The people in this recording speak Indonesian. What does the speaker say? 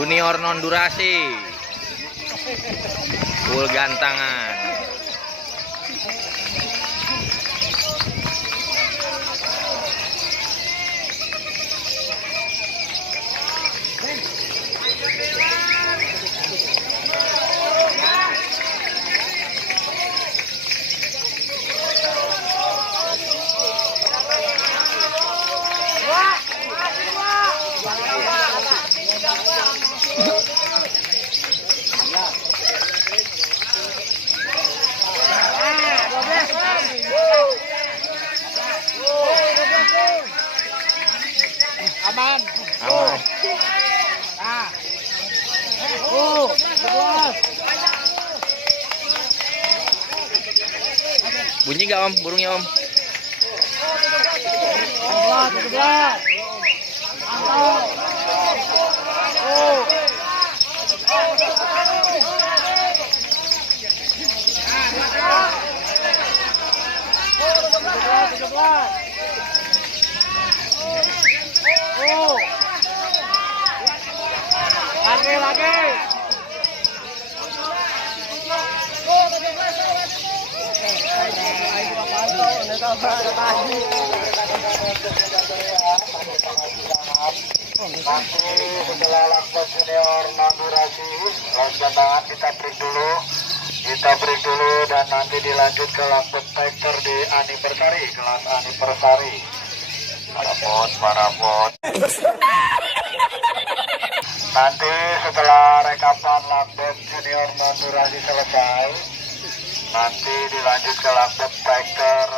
Junior non durasi. Full gantangan. Aman. Aman. Nah. Bunyi gak om burungnya om? Lagi. Nanti setelah lakban junior non durasi, gantangan kita break dulu dan nanti dilanjut ke lakban tiger di anniversary, kelas anniversary. Parapot. Nanti setelah rekapan lakban junior non durasi selesai, nanti dilanjut ke lakban tiger